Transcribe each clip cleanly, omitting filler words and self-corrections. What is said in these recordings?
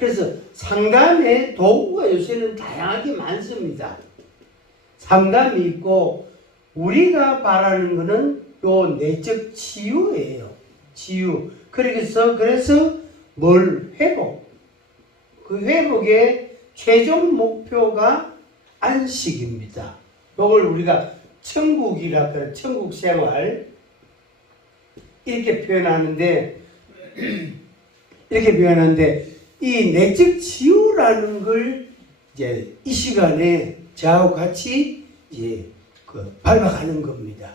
그래서 상담의 도구가 요새는 다양하게 많습니다. 상담이 있고 우리가 바라는 것은 요 내적 치유예요. 치유. 그래서 뭘 회복. 그 회복의 최종 목표가 안식입니다. 이걸 우리가 천국이라 그래. 천국 생활 이렇게 표현하는데 이 내적 치유라는 걸 이제 이 시간에 저하고 같이 이제 밟아가는 겁니다.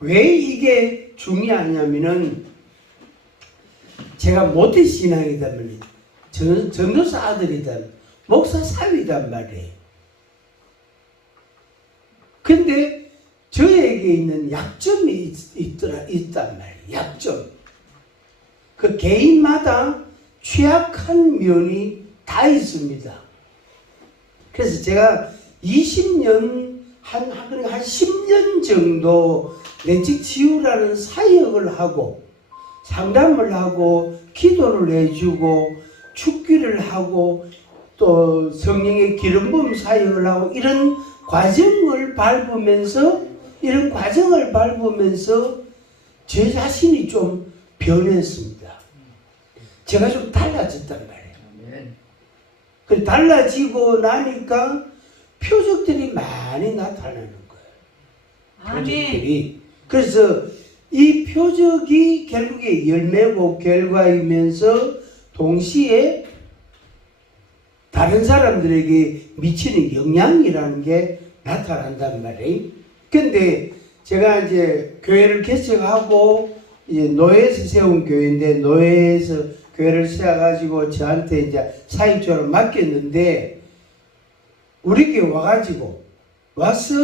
왜 이게 중요하냐면은 제가 모태 신앙이다면 전도사 아들이다 목사 사위단 말이에요. 근데 저에게 있는 약점이 있단 말이에요. 약점. 그 개인마다 취약한 면이 다 있습니다. 그래서 제가 20년, 한 10년 정도 내적 치유라는 사역을 하고 상담을 하고 기도를 해주고 축기를 하고 또 성령의 기름 부음 사역을 하고 이런 과정을 밟으면서 제 자신이 좀 변했습니다. 제가 좀 달라졌단 말이에요. 그 달라지고 나니까 표적들이 많이 나타나는 거예요. 표적들이. 그래서 이 표적이 결국에 열매고 결과이면서 동시에 다른 사람들에게 미치는 영향이라는 게 나타난단 말이에요. 근데 제가 이제 교회를 개척하고 이제 노예에서 세운 교회인데 노예에서 교회를 세워가지고 저한테 이제 사역적으로 맡겼는데 우리 교회 와서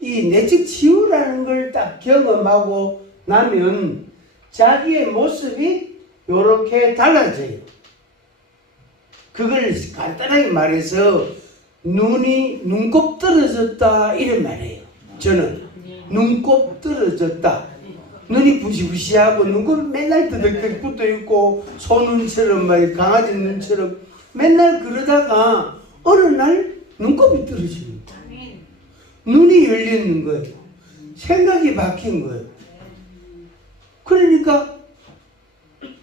이 내적 치유라는 걸 딱 경험하고 나면 자기의 모습이 이렇게 달라져요. 그걸 간단하게 말해서 눈곱 떨어졌다 이런 말이에요. 저는 눈곱 떨어졌다. 눈이 부시부시하고 눈곱이 맨날 뜨덕뜨덕 붙어있고 소눈처럼 강아지 눈처럼 맨날 그러다가 어느 날 눈곱이 떨어집니다. 눈이 열리는 거예요. 생각이 바뀐 거예요. 그러니까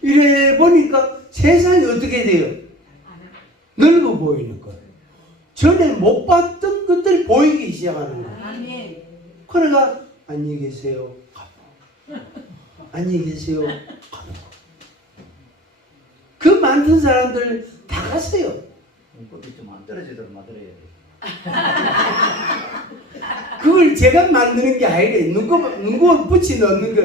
이래 보니까 세상이 어떻게 돼요? 넓어 보이는 거예요. 전에 못 봤던 것들이 보이기 시작하는 거예요. 그러니까 안녕히 계세요. 안녕히 계세요. 그 만든 사람들 다 갔어요. 눈곱이 좀 안 떨어지도록 만들어야 돼. 그걸 제가 만드는 게 아니래. 눈곱을 붙여넣는 거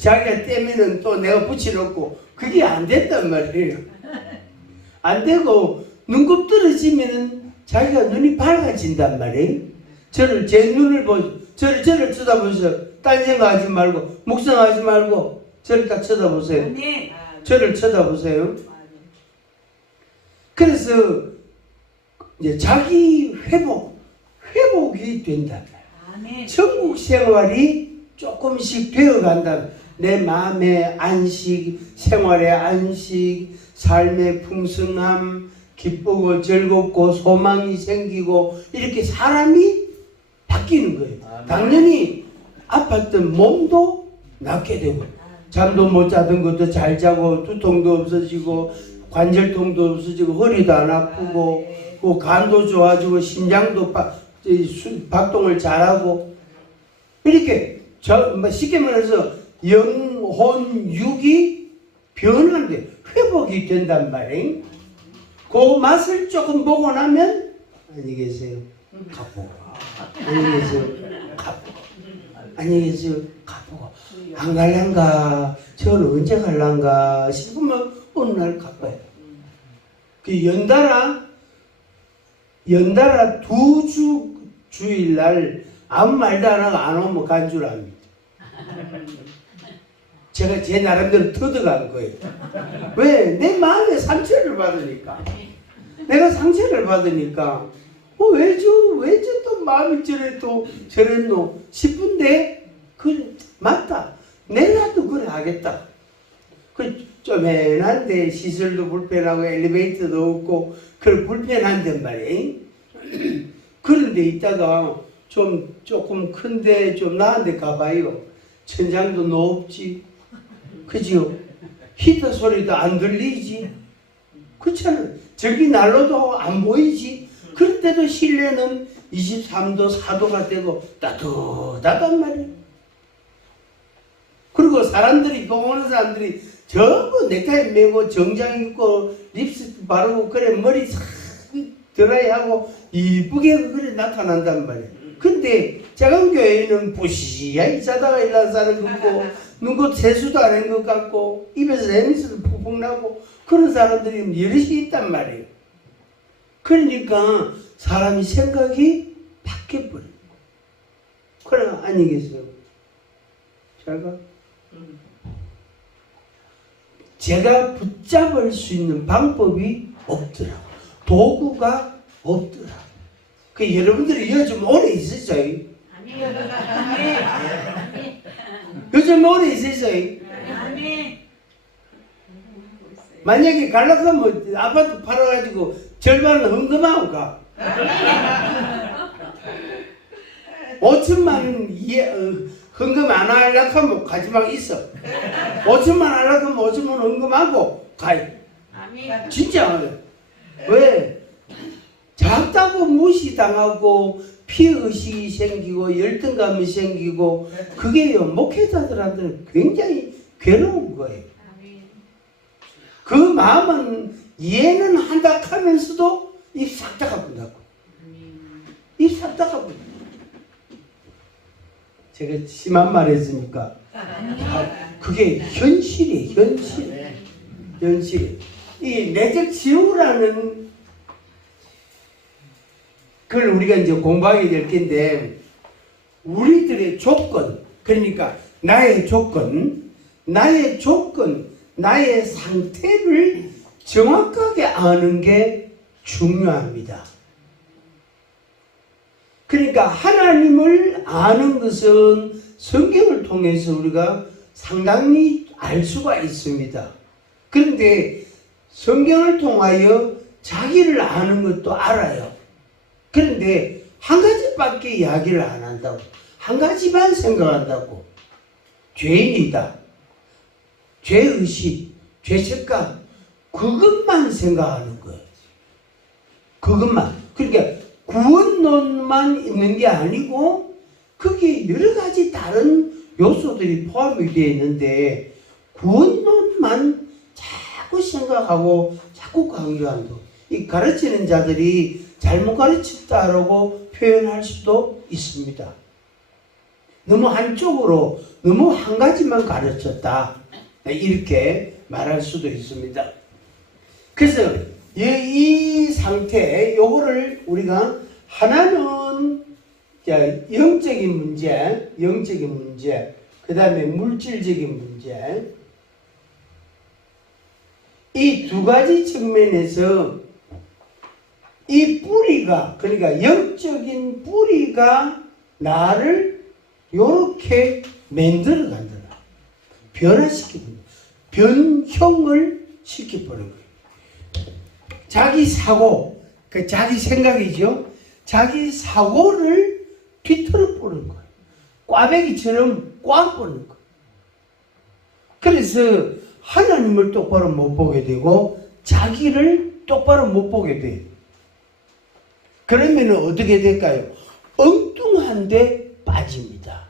자기가 떼면은 또 내가 붙여넣고 그게 안 됐단 말이에요. 안 되고 눈곱 떨어지면은 자기가 눈이 밝아진단 말이에요. 제 눈을 저를 쳐다보세요. 딴 생각하지 말고 묵상하지 말고 저를 딱 쳐다보세요. 저를 쳐다보세요. 그래서 이제 자기 회복이 된다. 천국 생활이 조금씩 되어간다. 내 마음의 안식, 생활의 안식, 삶의 풍성함, 기쁘고 즐겁고 소망이 생기고 이렇게 사람이 바뀌는 거예요. 당연히 아팠던 몸도 낫게 되고 잠도 못 자던 것도 잘 자고 두통도 없어지고 관절통도 없어지고 허리도 안 아프고 그 간도 좋아지고 심장도 박동을 잘하고 이렇게 쉽게 말해서 영혼 육이 변하는데 회복이 된단 말이에요. 그 맛을 조금 보고 나면 안녕히 계세요. 가보고 안녕히 계세요. 가보고 안녕히 계세요. 가보고 안 갈란가 저는 언제 갈란가 싶으면 어느 날 가봐요. 그 연달아 주일날 아무 말도 안 하고 안 오면 간 줄 압니다. 제가 제 나름대로 터득한 거예요. 왜? 내 마음에 상처를 받으니까. 내가 상처를 받으니까 왜 또 마음이 저랬노 싶은데 맞다. 내라도 그래 하겠다. 쪼맨한데 시설도 불편하고 엘리베이터도 없고 그런 불편한단 말이에요. 그런데 있다가 좀 조금 큰데 좀 나은 데 가봐요. 천장도 높지. 그지요? 히터 소리도 안 들리지. 그렇잖아. 저기 난로도 안 보이지. 그런데도 실내는 23도, 4도가 되고 따뜻하단 말이에요. 그리고 사람들이, 오는 사람들이 전부 넥타이 매고 정장 입고 립스틱 바르고 그래 머리 싹 드라이하고 이쁘게 그래 나타난단 말이에요. 근데 작은 교회는 부시하게 자다가 일어난 사람 같고 누구 세수도 안 한 것 같고 입에서 냄새도 푹푹 나고 그런 사람들이 여럿이 있단 말이에요. 그러니까 사람이 생각이 바뀌어버려요. 그래 안녕히 계세요. 잘 가. 제가 붙잡을 수 있는 방법이 없더라. 도구가 없더라. 그 여러분들이 요즘 오래 있으세요? 요즘 오래 있으세요? 만약에 갈락하면 아파트 팔아가지고 절반은 헌금하고 가. 5천만 원 헌금 안 하려고 하면 가지마 있어. 5천만 하려고 하면 5천만 헌금하고 가요. 진짜. 왜? 작다고 무시당하고 피의식이 생기고 열등감이 생기고 그게요 목회자들한테는 굉장히 괴로운 거예요. 그 마음은 이해는 한다 하면서도 입 싹 닦아본다고. 입 싹 닦아본다고. 제가 심한 말 했습니까? 그게 현실이에요. 현실. 현실. 이 내적 치유라는 그걸 우리가 이제 공부하게 될 텐데 우리들의 조건, 그러니까 나의 조건, 나의 상태를 정확하게 아는 게 중요합니다. 그러니까 하나님을 아는 것은 성경을 통해서 우리가 상당히 알 수가 있습니다. 그런데 성경을 통하여 자기를 아는 것도 알아요. 그런데 한 가지밖에 이야기를 안 한다고. 한 가지만 생각한다고. 죄인이다. 죄의식, 죄책감. 그것만 생각하는 거예요. 그것만. 그러니까 구원론만 있는 게 아니고 거기에 여러 가지 다른 요소들이 포함이 되어 있는데 구원론만 자꾸 생각하고 자꾸 강조한다. 이 가르치는 자들이 잘못 가르쳤다라고 표현할 수도 있습니다. 너무 한쪽으로 너무 한 가지만 가르쳤다 이렇게 말할 수도 있습니다. 그래서 이 상태 요거를 우리가 하나는 영적인 문제, 그 다음에 물질적인 문제, 이 두 가지 측면에서 이 뿌리가, 그러니까 영적인 뿌리가 나를 요렇게 만들어 간다. 변화시키는, 변형을 시켜버린 거예요. 자기 사고, 그 자기 생각이죠. 자기 사고를 뒤틀어 보는 거예요. 꽈배기처럼 꽉 보는 거예요. 그래서 하나님을 똑바로 못 보게 되고 자기를 똑바로 못 보게 돼요. 그러면 어떻게 될까요? 엉뚱한 데 빠집니다.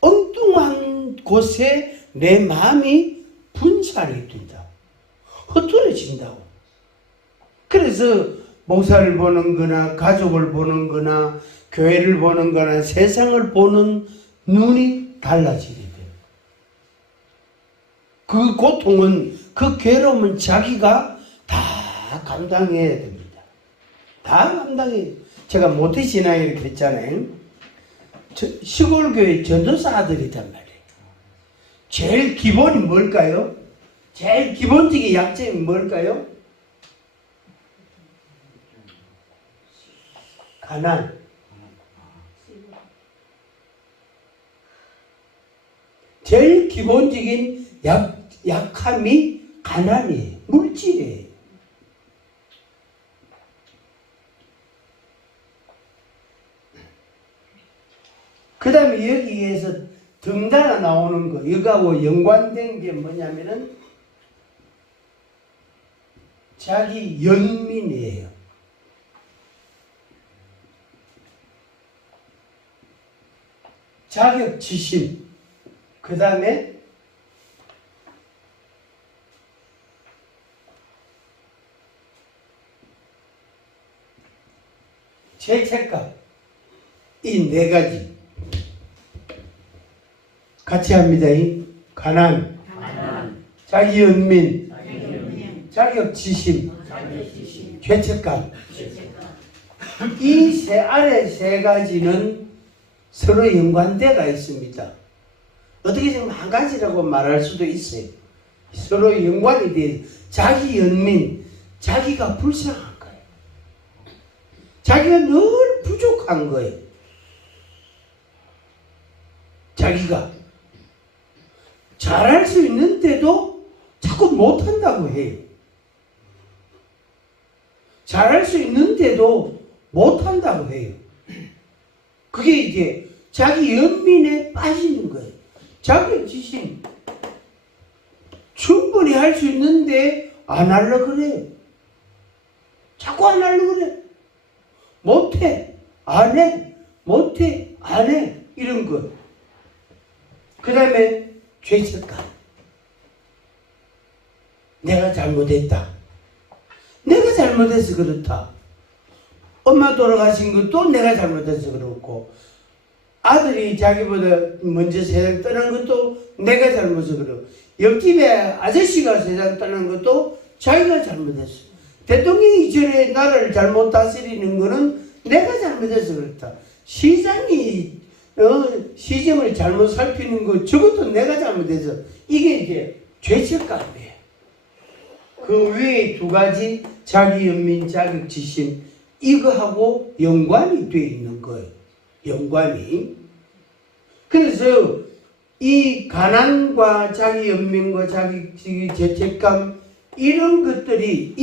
엉뚱한 곳에 내 마음이 분산이 된다. 흩어진다고. 그래서 목사를 보는 거나 가족을 보는 거나 교회를 보는 거나 세상을 보는 눈이 달라지게 돼요. 그 고통은, 그 괴로움은 자기가 다 감당해야 됩니다. 다 감당해야 돼요. 제가 모태신앙 이렇게 했잖아요. 시골교회 전도사 아들이란 말이에요. 제일 기본이 뭘까요? 제일 기본적인 약점이 뭘까요? 가난. 제일 기본적인 약함이 가난이에요. 물질이에요. 그 다음에 여기에서 등단아 나오는 거, 이거하고 연관된 게 뭐냐면은 자기 연민이에요. 자격지심. 그 다음에 죄책감. 이 네 가지 같이 합니다. 이 가난, 자기 연민, 자격지심, 죄책감. 이 아래 세 가지는 서로 연관대가 있습니다. 어떻게 보면 한 가지라고 말할 수도 있어요. 서로 연관이 돼. 자기 연민, 자기가 불쌍한 거예요. 자기가 늘 부족한 거예요. 자기가 잘할 수 있는데도 자꾸 못한다고 해요. 잘할 수 있는데도 못한다고 해요. 그게 이제 자기 연민에 빠지는 거예요. 자격지심. 충분히 할 수 있는데 안 하려고 그래요. 자꾸 안 하려고 그래. 못해. 안 해. 못해. 안 해. 이런 거. 그 다음에 죄책감. 내가 잘못했다. 내가 잘못해서 그렇다. 엄마 돌아가신 것도 내가 잘못해서 그렇고, 아들이 자기보다 먼저 세상 떠난 것도 내가 잘못해서 그렇고, 옆집에 아저씨가 세상 떠난 것도 자기가 잘못했어. 대통령이 이전에 나라를 잘못 다스리는 거는 내가 잘못해서 그렇다. 시장이 시정을 잘못 살피는 거 저것도 내가 잘못해서. 이게 이제 죄책감이에요. 그 외에 두 가지 자기 연민, 자격지심, 이거하고 연관이 돼 있는 거예요. 연관이. 그래서 이 가난과 자기 연민과 자기 죄책감 이런 것들이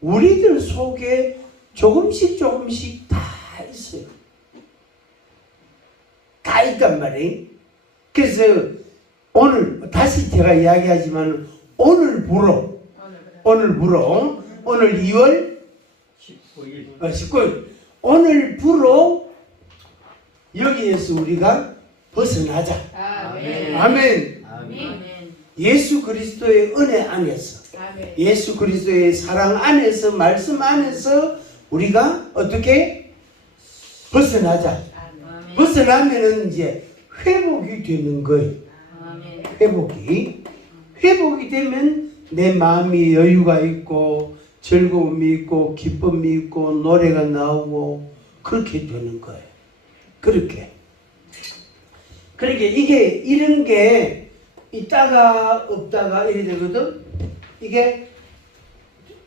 우리들 속에 조금씩 다 있어요. 다 있단 말이에요. 그래서 오늘 다시 제가 이야기하지만 오늘부로 오늘 2월 19일 오늘부로 여기에서 우리가 벗어나자. 아멘. 예수 그리스도의 은혜 안에서, 예수 그리스도의 사랑 안에서, 말씀 안에서 우리가 어떻게 벗어나자. 벗어나면은 이제 회복이 되는 거예요. 회복이 되면 내 마음이 여유가 있고 즐거움이 있고 기쁨이 있고 노래가 나오고 그렇게 되는 거예요. 그렇게. 그러니까 이게 이런 게 있다가 없다가 이래 되거든. 이게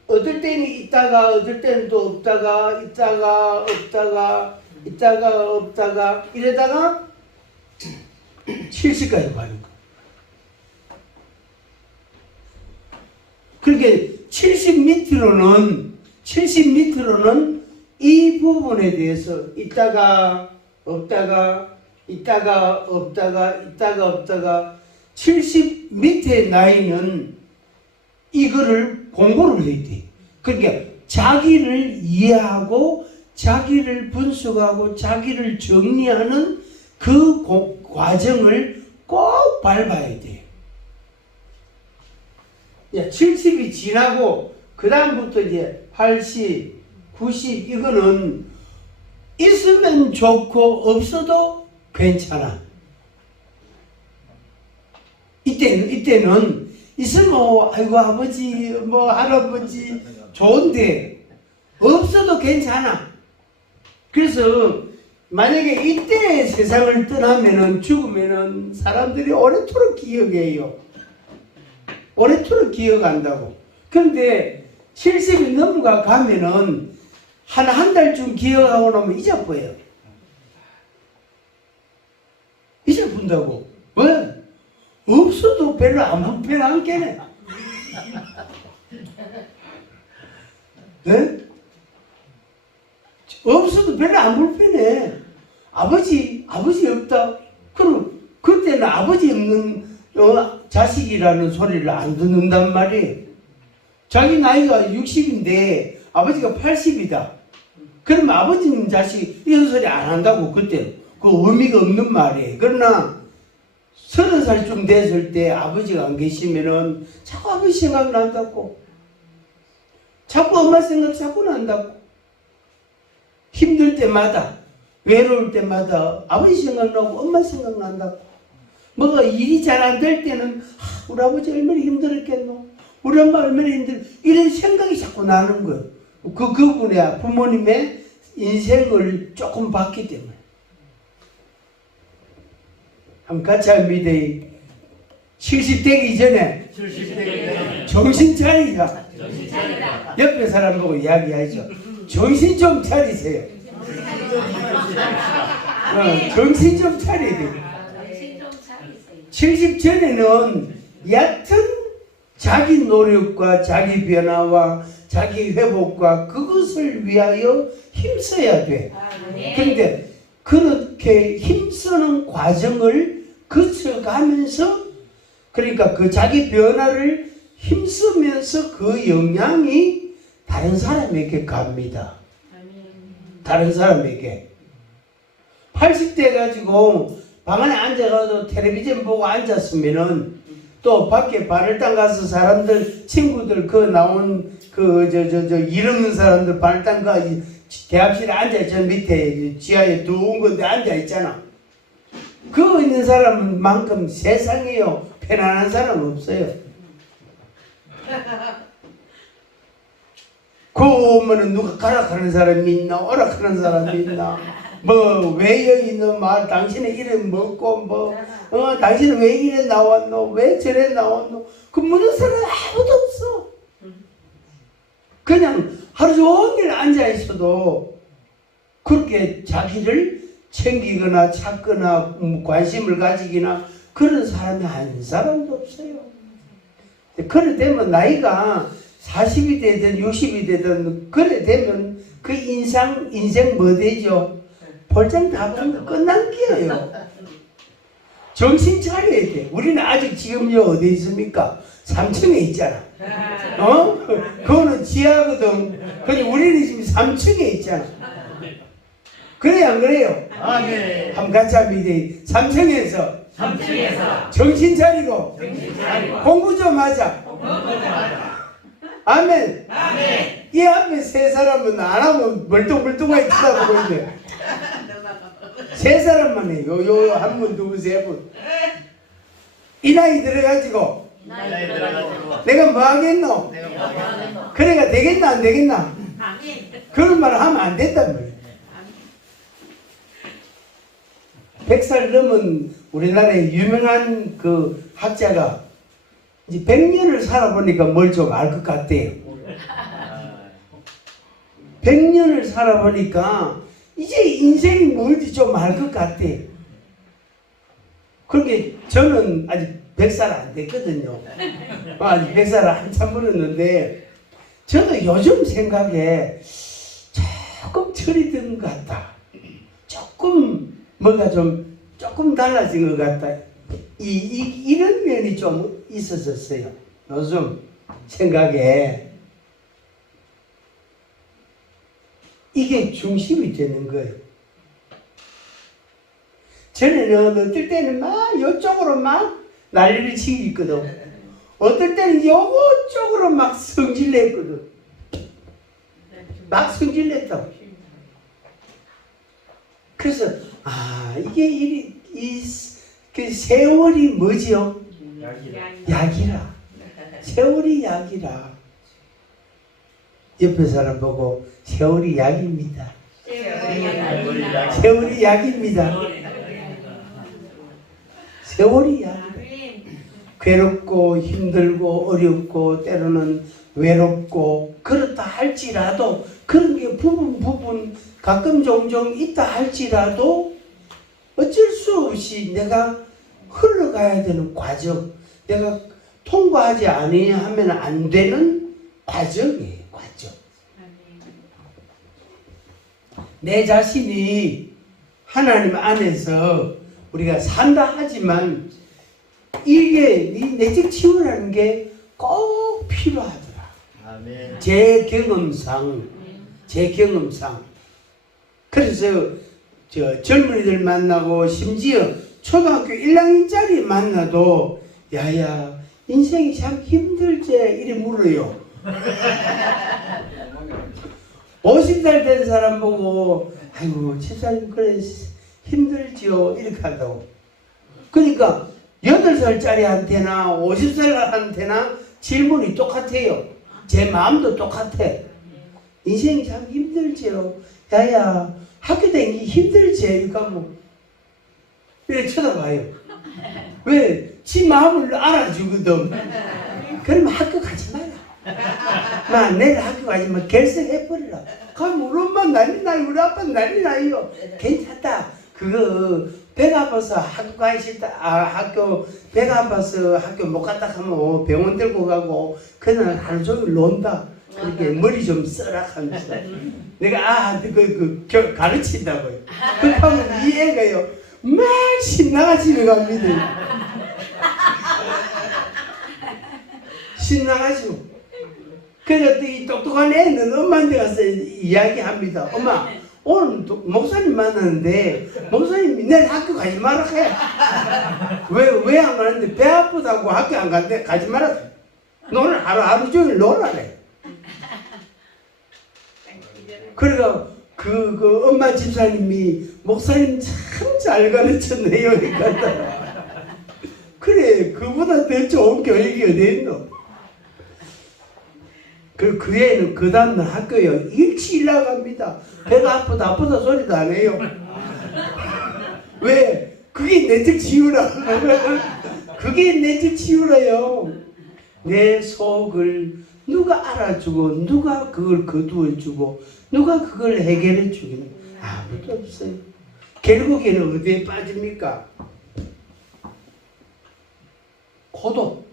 어떨 때는 있다가 어떨 때는 또 없다가 있다가 없다가 이러다가 70까지 가는 거. 그러니까 70 밑으로는 이 부분에 대해서 있다가 없다가 70 밑에 나이는 이거를 공부를 해야 돼. 그러니까 자기를 이해하고 자기를 분석하고 자기를 정리하는 그 과정을 꼭 밟아야 돼요. 70이 지나고 그 다음부터 이제 80, 90 이거는 있으면 좋고 없어도 괜찮아. 이때는 있으면 아이고 아버지 뭐 할아버지 좋은데 없어도 괜찮아. 그래서 만약에 이때 세상을 떠나면은 죽으면은 사람들이 오래도록 기억해요. 오래도록 기억한다고. 그런데 70이 넘어가면은 한 달쯤 기억하고 나면 잊어버려요. 잊어본다고. 왜? 없어도 별로 안 불편한 게네. 네? 없어도 별로 안 불편해. 아버지 없다. 그럼 그때는 아버지 없는 자식이라는 소리를 안 듣는단 말이에요. 자기 나이가 60인데 아버지가 80이다. 그럼 아버지는 자식 이런 소리 안 한다고 그때는. 그 의미가 없는 말이에요. 그러나 30살쯤 됐을 때 아버지가 안 계시면은 자꾸 아버지 생각난다고. 자꾸 엄마 생각 자꾸 난다고. 힘들 때마다, 외로울 때마다 아버지 생각나고 엄마 생각난다고. 뭐가 일이 잘 안 될 때는 우리 아버지 얼마나 힘들었겠노. 우리 엄마 얼마나 이런 생각이 자꾸 나는 거예요. 그분의 부모님의 인생을 조금 봤기 때문에. 한번 같이 합니다. 70대기 전에 정신 차리자. 옆에 사람 보고 이야기하죠. 정신 좀 차리세요. 정신 좀 차려야 돼요. 70 전에는 얕은 자기 노력과 자기 변화와 자기 회복과 그것을 위하여 힘써야 돼. 그런데 그렇게 힘쓰는 과정을 거쳐가면서, 그러니까 그 자기 변화를 힘쓰면서 그 영향이 다른 사람에게 갑니다. 다른 사람에게. 80대 가지고 방 안에 앉아가지고 텔레비전 보고 앉았으면은 또 밖에 바늘땅 가서 사람들, 친구들 나온 일 없는 사람들 바늘땅 가 대합실에 앉아있잖아. 밑에 지하에 두은 건데 앉아있잖아. 그거 있는 사람만큼 세상에요 편안한 사람 없어요. 그 오면은 누가 가락하는 사람이 있나 오락하는 사람이 있나, 뭐 왜 여기 있노, 말 당신의 이름 뭐고, 당신은 왜 이래 나왔노, 왜 저래 나왔노, 그 묻는 사람 아무도 없어. 그냥 하루 종일 앉아 있어도 그렇게 자기를 챙기거나 찾거나 관심을 가지거나 그런 사람이 한 사람도 없어요. 그래 되면 나이가 40이 되든 60이 되든 그래 되면 그 인생 뭐 되죠? 볼장 다 끝난 게예요. 정신 차려야 돼. 우리는 아직 지금 어디 있습니까? 3층에 있잖아. 그거는 지하거든. 근데 우리는 지금 3층에 있잖아. 그래요, 안 그래요? 네. 한번 같이 합니다. 3층에서 정신 차리고 공부 좀 하자. 아멘. 이 앞에 세 사람은 안 하면 멀뚱멀뚱하게 쳐다보고 있는데 세 사람만 해. 요 한 분, 두 분, 세 분. 이 나이 들어가지고 내가 뭐 하겠노? 그래가 되겠나 안 되겠나? 그런 말을 하면 안 된단 말이야. 100살 넘은 우리나라의 유명한 그 학자가 이제 100년을 살아보니까 뭘 좀 알 것 같대요. 100년을 살아보니까 이제 인생이 뭔지 좀 알 것 같대요. 그렇게 저는 아직 100살 안 됐거든요. 아직 100살을 한참 멀었는데 저도 요즘 생각에 조금 철이 든 것 같다. 조금 뭐가 조금 달라진 것 같다. 이런 면이 좀 있었어요. 요즘 생각에 이게 중심이 되는 거예요. 전에는 어떨 때는 막 이쪽으로 막 난리를 치고 있거든. 어떨 때는 요거 쪽으로 막 성질냈거든. 막 성질냈다고. 그래서 이게 그 세월이 뭐지요? 약이라. 세월이 약이라. 옆에 사람 보고 세월이 약입니다. 세월이 약입니다. 세월이 약이다. 괴롭고 힘들고 어렵고 때로는 외롭고 그렇다 할지라도 그런 게 부분 가끔 종종 있다 할지라도 어쩔 수 없이 내가 흘러가야 되는 과정, 내가 통과하지 아니하면 안 되는 과정이에요. 과정. 내 자신이 하나님 안에서 우리가 산다 하지만 이게 이 내적 치유라는 게 꼭 필요하더라. 아멘. 제 경험상. 그래서 젊은이들 만나고 심지어 초등학교 1학년짜리 만나도 야야 인생이 참 힘들지 이래 물어요. 50살 된 사람 보고 아이고 집사님 그래 힘들지요 이렇게 한다고. 그러니까 8살짜리한테나 50살한테나 질문이 똑같아요. 제 마음도 똑같아. 인생이 참 힘들지요. 야야 학교 다니기 힘들지? 이러니까 뭐 이렇게 쳐다봐요. 왜? 지 마음을 알아주거든. 그러면 학교 가지 마라. 내일 학교 가지 마. 결석해버리라. 그럼 우리 엄마 난리 나요. 우리 아빠 난리 나요. 괜찮다. 그거 배가 아파서 학교 가기 싫다. 학교 배가 아파서 학교 못 갔다 하면 병원 들고 가고 그날 하루 종일 논다. 그렇게 머리 좀 써라 하면서 내가 가르친다고요. 그렇게 하면 이 애가요 막 신나가 집에 갑니다. 신나가지고. 그래서 이 똑똑한 애는 엄마한테 가서 이야기합니다. 엄마 오늘 목사님 만났는데 목사님이 내일 학교 가지 마라 해. 왜 안 가는데 배 아프다고 학교 안 간대. 가지 마라. 너는 하루 종일 놀아래. 그러니까 그 엄마 집사님이 목사님 참 잘 가르쳤네요. 그래 그보다 더 좋은 교육이 어디 있노? 그 애는 그 다음날 학교에 일찍 나갑니다. 배가 아프다 소리도 안 해요. 왜? 그게 내적 치유라. 그게 내적 치유라요. 내 속을 누가 알아주고 누가 그걸 거두어주고 누가 그걸 해결해주기는 아무도 없어요. 결국에는 어디에 빠집니까? 고독.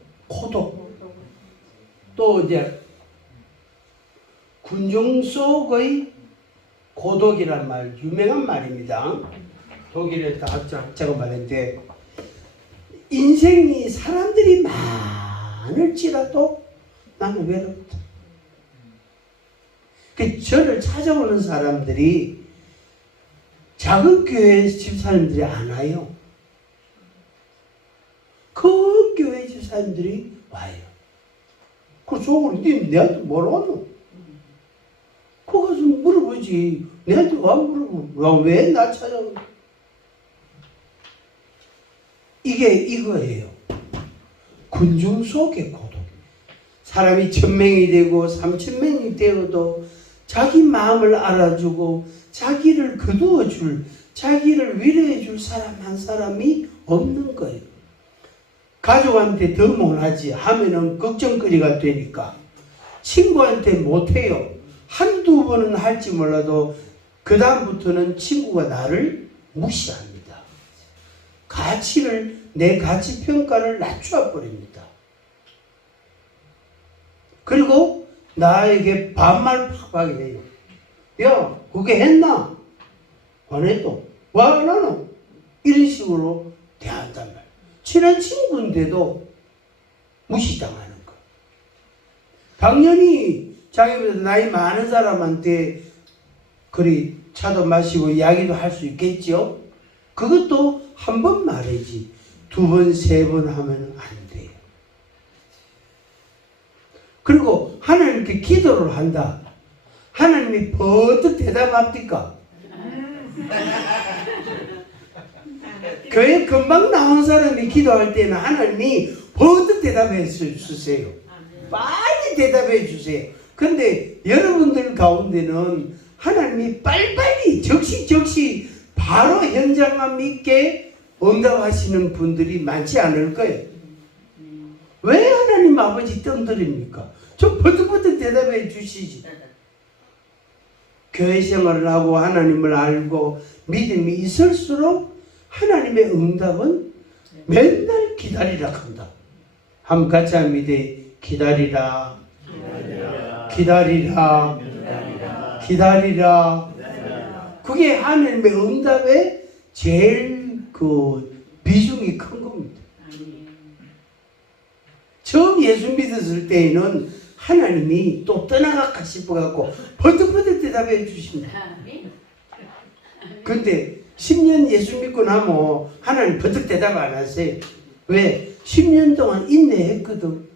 또 이제 군중 속의 고독이란 말 유명한 말입니다. 독일의 학자가 말했는데 인생이 사람들이 많을지라도 나는 외롭다. 저를 찾아오는 사람들이 작은 교회 집사님들이 안 와요. 큰 교회 집사님들이 와요. 그 속으로 니 내한테 뭐라 왔노? 그 가서 물어보지. 내한테 와 물어보. 왜 나 찾아오노? 이게 이거예요. 군중 속의 고독. 사람이 1000명이 되고 3000명이 되어도 자기 마음을 알아주고 자기를 거두어줄, 자기를 위로해줄 사람 한 사람이 없는 거예요. 가족한테 더 못하지 하면은 걱정거리가 되니까 친구한테 못해요. 한두 번은 할지 몰라도 그 다음부터는 친구가 나를 무시합니다. 내 가치 평가를 낮춰 버립니다. 그리고 나에게 반말 팍 하게 돼요. 야, 그게 했나? 안 했도. 왜 안 하노? 이런 식으로 대한단 말이에요. 친한 친구인데도 무시당하는 거. 당연히 자기보다 나이 많은 사람한테 그리 차도 마시고 이야기도 할 수 있겠죠. 그것도 한 번 말이지 2번, 3번 하면 안 돼요. 그리고 하나님께 기도를 한다. 하나님이 버뜩 대답합니까? 교회 금방 나온 사람이 기도할 때는 하나님이 버뜩 대답해 주세요. 빨리 대답해 주세요. 근데 여러분들 가운데는 하나님이 빨리빨리 적시 바로 현장감 있게 응답하시는 분들이 많지 않을 거예요. 왜 하나님 아버지 뜸들입니까? 좀 버뜩버뜩 대답해 주시지. 교회 생활을 하고 하나님을 알고 믿음이 있을수록 하나님의 응답은 맨날 기다리라 한다. 한번 같이 합니다. 기다리라. 기다리라. 기다리라. 그게 하나님의 응답에 제일 그 비중이 큰 겁니다. 처음 예수 믿었을 때에는 하나님이 또 떠나갈까 싶어갖고 버뜩버뜩 대답해 주십니다. 근데 10년 예수 믿고 나면 하나님 버뜩 대답 안 하세요. 왜? 10년 동안 인내했거든.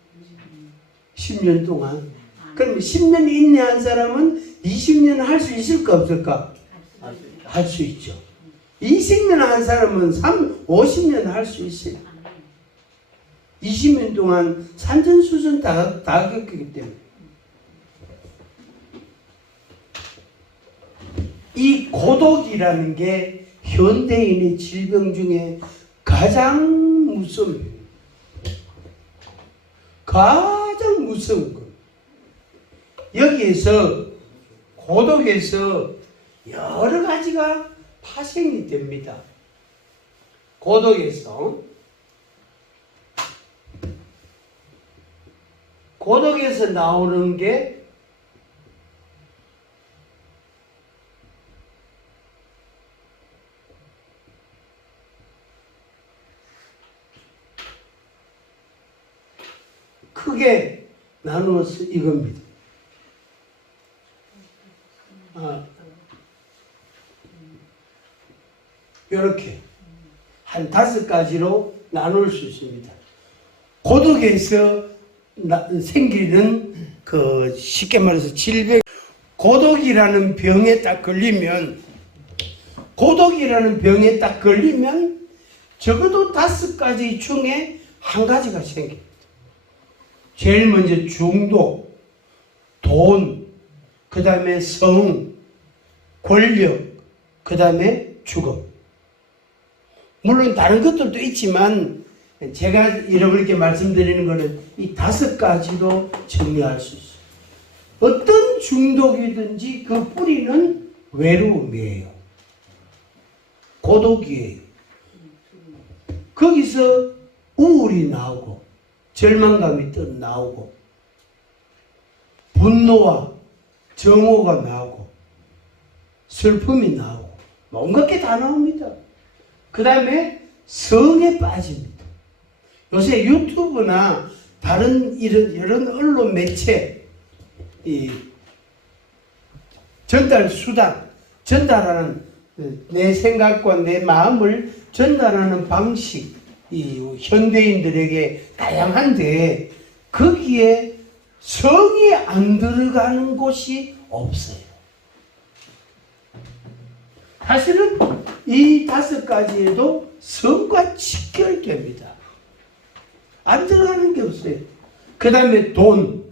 10년 동안. 그럼 10년 인내한 사람은 20년 할 수 있을까 없을까? 할 수 있죠. 20년 한 사람은 50년 할 수 있어요. 20년 동안 산전수전 다 겪기 때문에. 이 고독이라는 게 현대인의 질병 중에 가장 무서워요. 가장 무서운 거. 여기에서 고독에서 여러 가지가 파생이 됩니다. 고독에서 나오는 게 크게 나누어서 이겁니다. 이렇게 한 5가지로 나눌 수 있습니다. 고독에서 생기는 그 쉽게 말해서 질병, 고독이라는 병에 딱 걸리면 적어도 5가지 중에 한 가지가 생깁니다. 제일 먼저 중독, 돈, 그 다음에 성, 권력, 그 다음에 죽음. 물론 다른 것들도 있지만 제가 이렇게 말씀드리는 것은 이 5가지로 정리할 수 있어요. 어떤 중독이든지 그 뿌리는 외로움이에요. 고독이에요. 거기서 우울이 나오고 절망감이 또 나오고 분노와 정오가 나오고 슬픔이 나오고 온갖 게 다 나옵니다. 그 다음에 성에 빠집니다. 요새 유튜브나 다른 이런 언론 매체 이 전달 수단, 전달하는 내 생각과 내 마음을 전달하는 방식, 이 현대인들에게 다양한데 거기에 성이 안 들어가는 곳이 없어요. 사실은 이 5가지에도 성과 직결됩니다. 안 들어가는 게 없어요. 그 다음에 돈,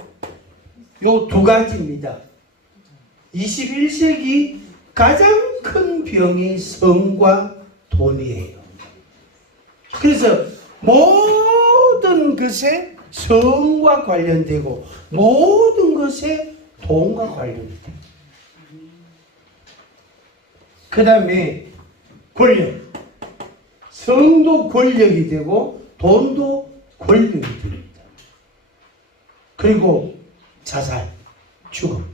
요 2가지입니다. 21세기 가장 큰 병이 성과 돈이에요. 그래서 모든 것에 성과 관련되고 모든 것에 돈과 관련돼요. 그 다음에 권력. 성도 권력이 되고 돈도 권력이 됩니다. 그리고 자살, 죽음.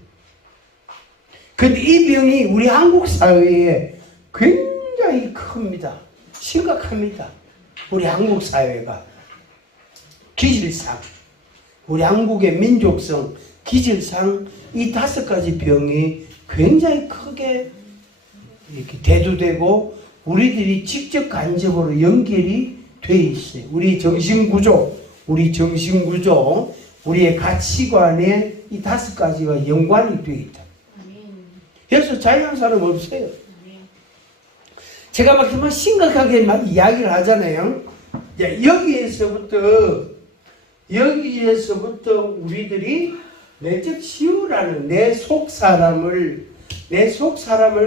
근데 이 병이 우리 한국 사회에 굉장히 큽니다. 심각합니다. 우리 한국 사회가 기질상, 우리 한국의 민족성, 기질상 이 5가지 병이 굉장히 크게 이렇게 대두되고 우리들이 직접 간접으로 연결이 돼 있어요. 우리 정신구조, 우리의 가치관에 이 5가지가 연관이 되어 있다. 여기서 자유한 사람 없어요. 제가 막 심각하게 막 이야기를 하잖아요. 여기에서부터 우리들이 내적 치유라는 내 속 사람을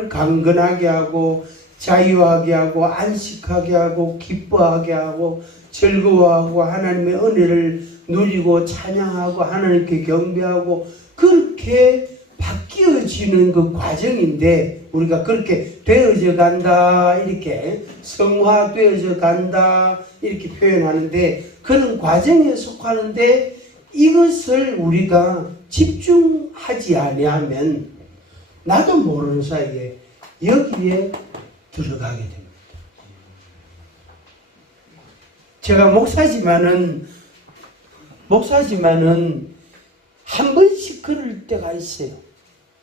강건하게 하고 자유하게 하고 안식하게 하고 기뻐하게 하고 즐거워하고 하나님의 은혜를 누리고 찬양하고 하나님께 경배하고 그렇게 바뀌어지는 되어지는 그 과정인데 우리가 그렇게 되어져 간다 이렇게 성화되어져 간다 이렇게 표현하는데 그런 과정에 속하는데 이것을 우리가 집중하지 아니하면 나도 모르는 사이에 여기에 들어가게 됩니다. 제가 목사지만은 한 번씩 그럴 때가 있어요.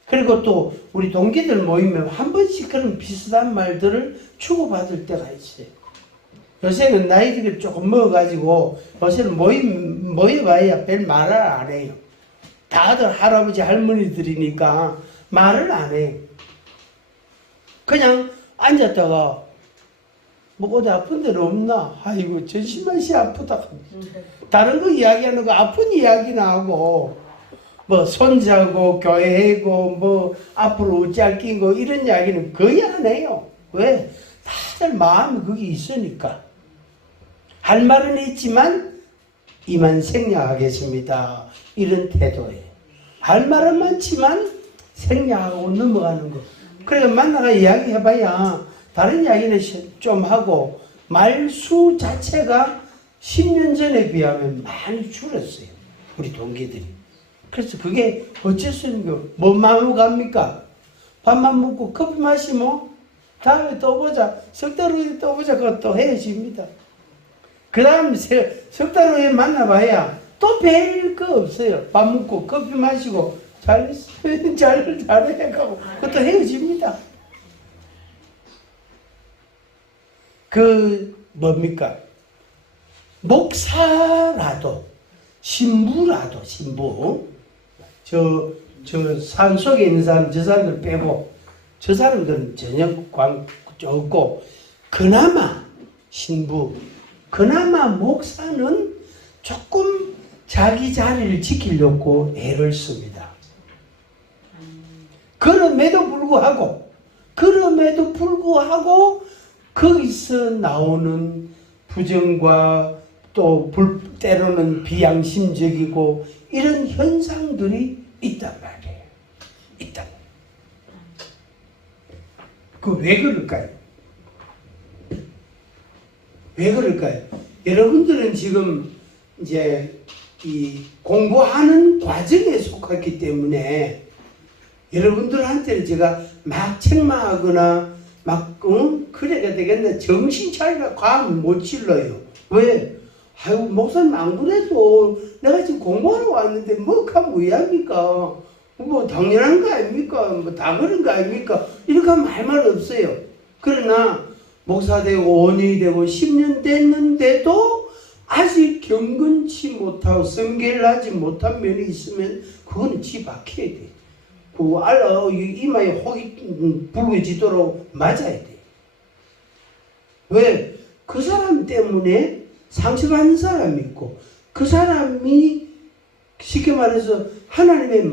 그리고 또 우리 동기들 모이면 한 번씩 그런 비슷한 말들을 주고받을 때가 있어요. 요새는 나이들이 조금 먹어가지고 요새는 모여봐야 별 말을 안 해요. 다들 할아버지 할머니들이니까 말을 안 해요. 그냥 앉았다가 뭐 어디 아픈 데는 없나? 아이고 전신만시 아프다. 다른 거 이야기하는 거 아픈 이야기나 하고 뭐 손자고 교회고 뭐 앞으로 어찌할 끼고 이런 이야기는 거의 안 해요. 왜? 다들 마음이 거기 있으니까. 할 말은 있지만 이만 생략하겠습니다. 이런 태도예요. 할 말은 많지만 생략하고 넘어가는 거. 그래 만나가 이야기해봐야 다른 이야기는 좀 하고 말수 자체가 10년 전에 비하면 많이 줄었어요. 우리 동기들이. 그래서 그게 어쩔 수 없는 거. 뭔 마음으로 갑니까? 밥만 먹고 커피 마시면 다음에 또 보자. 석 달 후에 또 보자. 그것도 헤어집니다. 그 다음 석 달 후에 만나봐야 또 별 거 없어요. 밥 먹고 커피 마시고 잘해가고 그것도 헤어집니다. 뭡니까? 목사라도, 신부라도, 신부. 저 산속에 있는 사람, 저 사람들 빼고, 저 사람들은 전혀 없고, 그나마 신부, 그나마 목사는 조금 자기 자리를 지키려고 애를 씁니다. 그럼에도 불구하고, 거기서 나오는 부정과 또 때로는 비양심적이고 이런 현상들이 있단 말이에요. 있단 말이에요. 왜 그럴까요? 왜 그럴까요? 여러분들은 지금 이제 이 공부하는 과정에 속했기 때문에 여러분들한테는 제가 막 책망하거나 그래야 되겠네. 정신 차리라 과하면 못 질러요. 왜? 아이고, 목사님 안 그래도 내가 지금 공부하러 왔는데 뭐가 뭐야입니까? 뭐 당연한 거 아닙니까? 뭐 다 그런 거 아닙니까? 이렇게 하면 할 말 없어요. 그러나 목사 되고 5년이 되고 10년 됐는데도 아직 경건치 못하고 성결을 하지 못한 면이 있으면 그거는 뒤바뀌어야 돼. 이마에 혹이 붉어지도록 맞아야 돼. 왜? 그 사람 때문에 상처받는 사람이 있고 그 사람이 쉽게 말해서 하나님의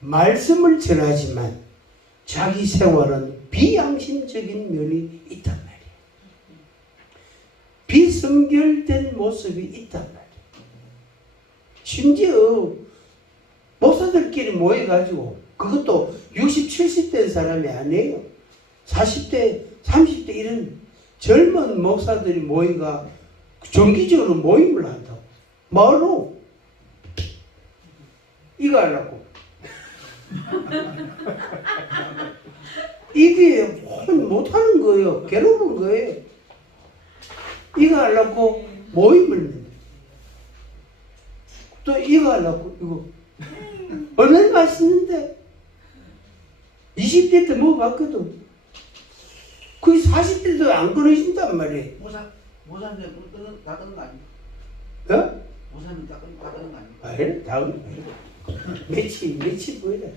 말씀을 전하지만 자기 생활은 비양심적인 면이 있단 말이에요. 비성결된 모습이 있단 말이에요. 심지어 목사들끼리 모여가지고 그것도 60, 70대 사람이 아니에요. 40대, 30대 이런 젊은 목사들이 모이가 정기적으로 모임을 한다고. 뭐로? 이거 하려고. 이게 못하는 거예요. 괴로운 거예요. 이거 하려고 모임을 또 이거 하려고 이거 얼마나 맛있는데 20대 때 먹어봤거든. 그 40대도 안 끊어진단 말이에요. 모사님 다 끊은 거 아닙니까? 어? 모사님 다 끊은 거 아닙니까? 아니, 다음 며칠 보이래.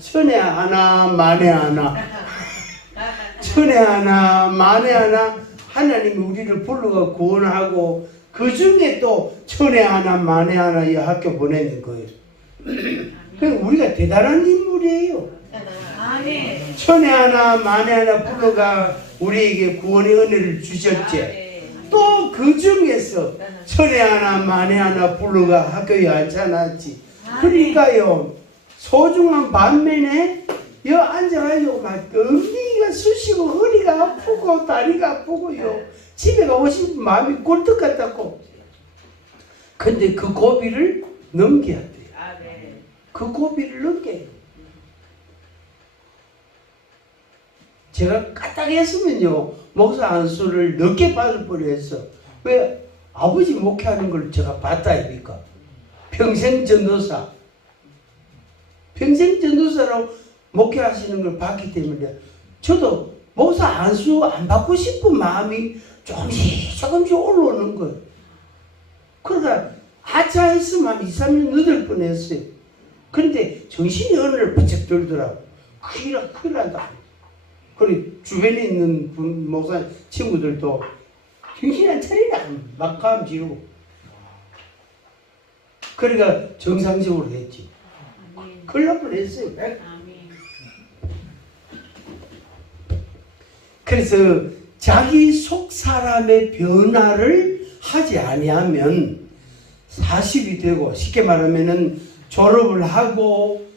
천에 하나 만에 하나 천에 하나 만에 하나 하나님이 우리를 불러가 구원하고 그 중에 또 천에 하나 만에 하나 이 학교 보내는 거예요. 그러니까 우리가 대단한 인물이에요. 아멘. 천에 하나 만에 하나 불러가 우리에게 구원의 은혜를 주셨지. 또 그 중에서 천에 하나 만에 하나 불러가 학교에 앉혀놨지. 그러니까요, 소중한 반면에 여 앉아가지고 막 엉덩이가 쑤시고 허리가 아프고 다리가 아프고요. 집에 가고 싶은 마음이 꿀떡 같았고. 근데 그 고비를 넘겨야 돼요. 그 고비를 넘겨야 돼요. 제가 까딱했으면요 목사 안수를 늦게 받을 뻔했어. 왜? 아버지 목회하는 걸 제가 봤다 아닙니까? 평생 전도사. 평생 전도사로 목회하시는 걸 봤기 때문에 저도 목사 안수 안 받고 싶은 마음이 조금씩 올라오는 거예요. 그러니까 아차 했으면 한 2, 3년 늦을 뻔했어요. 그런데 정신이 어느 날 부쩍 들더라고. 큰일 난다. 그리고 주변에 있는 목사 친구들도 정신이 안 차리냐 막감 지르고. 그러니까 정상적으로 했지. 큰일 날 뻔했어요. 그래서 자기 속 사람의 변화를 하지 아니하면 40이 되고 쉽게 말하면은 졸업을 하고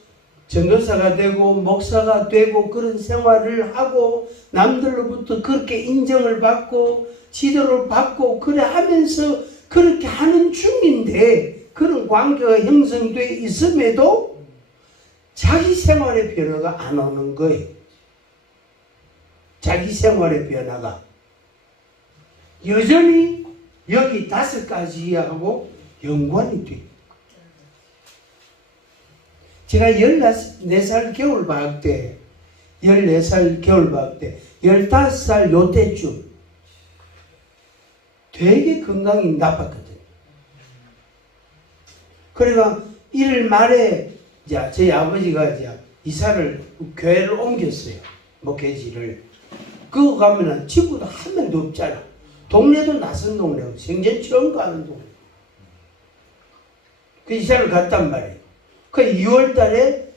전도사가 되고 목사가 되고 그런 생활을 하고 남들로부터 그렇게 인정을 받고 지도를 받고 그래 하면서 그렇게 하는 중인데 그런 관계가 형성돼 있음에도 자기 생활의 변화가 안 오는 거예요. 자기 생활의 변화가 여전히 여기 5가지하고 연관이 돼요. 제가 14살 겨울방학 때 14살 겨울방학 때 15살 요때쯤 되게 건강이 나빴거든요. 그러니까 1월 말에 이제 저희 아버지가 이제 이사를 교회를 옮겼어요. 목회지를. 그거 가면은 친구도 한 명도 없잖아. 동네도 낯선 동네고 생전 처음 가는 동네. 그 이사를 갔단 말이에요. 그 2월 달에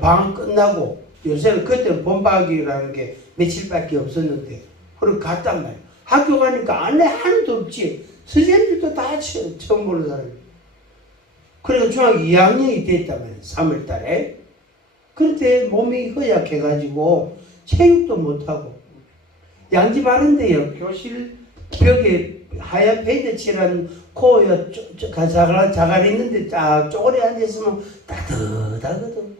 방학 끝나고 요새는 그때는 봄방학이라는 게 며칠밖에 없었는데 그걸 갔단 말이에요. 학교 가니까 안에 하나도 없지. 선생님들도 다 처음 보는 사람이에요. 그래서 중학교 2학년이 됐단 말이에요. 3월 달에. 그런데 몸이 허약해가지고 체육도 못하고 양지 바른데요. 교실 벽에 하얀 페인트 칠한 코에 자갈 있는데 쫙 쪼그려 앉아있으면 따뜻하거든.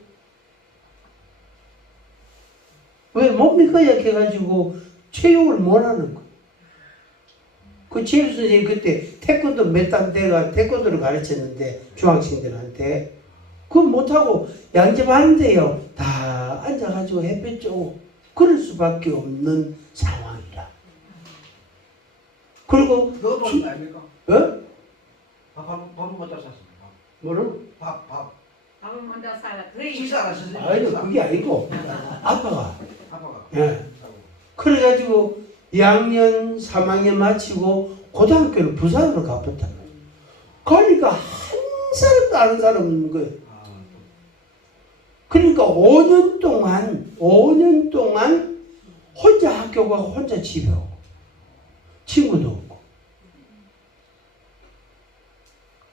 왜? 몸이 허약해가지고 체육을 못하는 거야. 그 체육 선생님 그때 태권도 몇 단 때가 태권도를 가르쳤는데 중학생들한테 그거 못하고 양집하는데요 다 앉아가지고 햇볕 쬐고 그럴 수밖에 없는 상황이라. 그리고 그거 보는 거 아닙니까? 어? 밥은 먼저 샀습니다. 뭐를? 밥은 먼저 살아. 식사를 하셨어요? 아니 그게 아니고 아빠가 예. 사고. 그래가지고 2학년 3학년 마치고 고등학교를 부산으로 가봤다. 그러니까 한 사람도 아는 사람 없는 거예요. 그러니까 5년 동안 혼자 학교 가고 혼자 집에 오고 친구도 없고.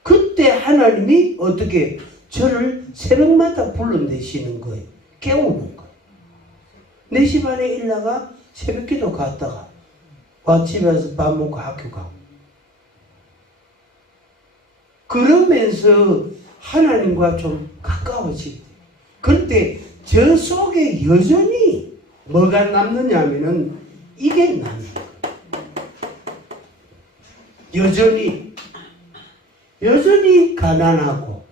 그때 하나님이 어떻게 저를 새벽마다 불러내시는 거예요. 깨우는 거예요. 4시 반에 일나가 새벽기도 갔다가 와 집에 와서 밥 먹고 학교 가고. 그러면서 하나님과 좀 가까워지게 돼요. 그런데 저 속에 여전히 뭐가 남느냐 하면은 이게 남는 거예요. 여전히 가난하고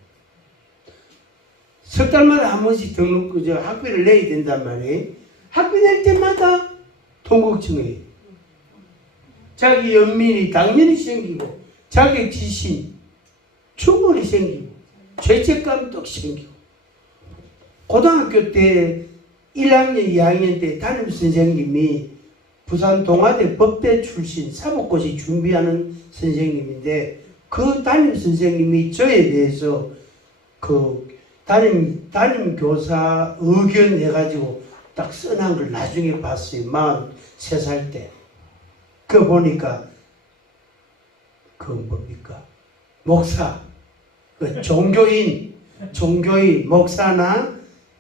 석 달마다 한 번씩 등록 학비를 내야 된단 말이에요. 학비 낼 때마다 돈 걱정해요. 자기 연민이 당연히 생기고 자격지심 충분히 생기고 죄책감도 생기고. 고등학교 때 1학년 2학년 때 담임선생님이 부산 동아대 법대 출신 사법고시 준비하는 선생님인데 그 담임선생님이 저에 대해서 그 담임교사 의견 해가지고 딱 써놓은 걸 나중에 봤어요. 43살 때. 그거 보니까 그 뭡니까? 목사, 그 종교인, 종교의 목사나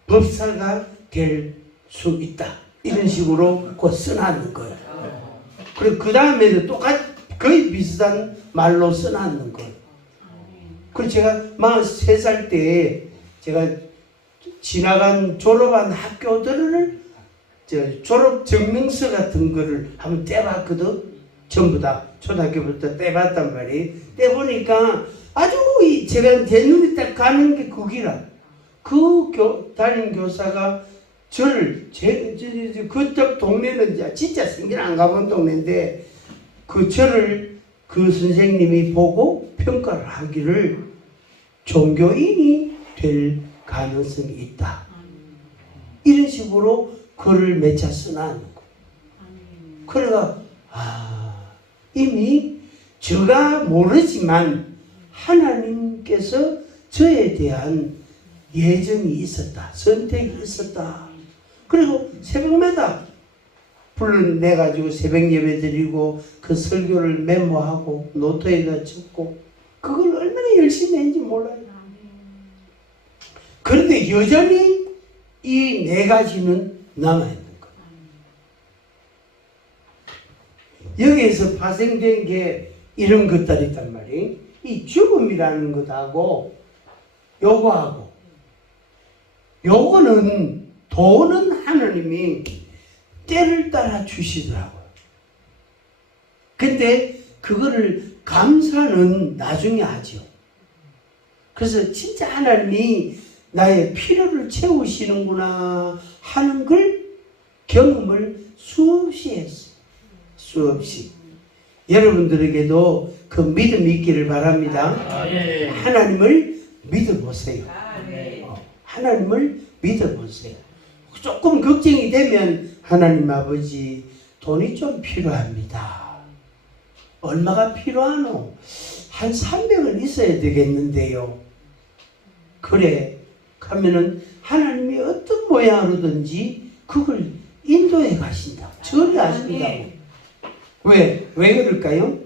법사가 될 수 있다. 이런 식으로 곧 써놨는 거예요. 그리고 그 다음에도 거의 비슷한 말로 써놨는 거예요. 그래서 제가 43살 때 제가 지나간 졸업한 학교들을 졸업 증명서 같은 거를 한번 떼봤거든. 전부 다 초등학교부터 떼봤단 말이에요. 떼보니까 아주 제가 제 눈에 딱 가는 게 거기라. 그 담임 교사가 저를 그쪽 동네는 진짜 생전 안 가본 동네인데 저를 그 선생님이 보고 평가를 하기를 종교인이 될 가능성이 있다. 이런 식으로 글을 몇 차 써놨는 거예요. 그래가 이미 제가 모르지만 하나님께서 저에 대한 예정이 있었다. 선택이 있었다. 그리고 새벽마다 불러내가지고 새벽 예배 드리고 그 설교를 메모하고 노트에다 적고 그걸 얼마나 열심히 했는지 몰라요. 그런데 여전히 이 네 가지는 남아있는 거예요. 여기에서 파생된 게 이런 것들이 있단 말이에요. 이 죽음이라는 것하고 요거는 돈은 하나님이 때를 따라 주시더라고요. 근데 그거를 감사는 나중에 하죠. 그래서 진짜 하나님이 나의 필요를 채우시는구나 하는 걸 경험을 수없이 했어요. 수없이. 여러분들에게도 그 믿음이 있기를 바랍니다. 하나님을 믿어보세요. 하나님을 믿어보세요. 조금 걱정이 되면 하나님 아버지 돈이 좀 필요합니다. 얼마가 필요하노? 한 300은 있어야 되겠는데요. 그래 하면은 하나님이 어떤 모양으로든지 그걸 인도해 가신다. 처리하신다고. 왜 그럴까요?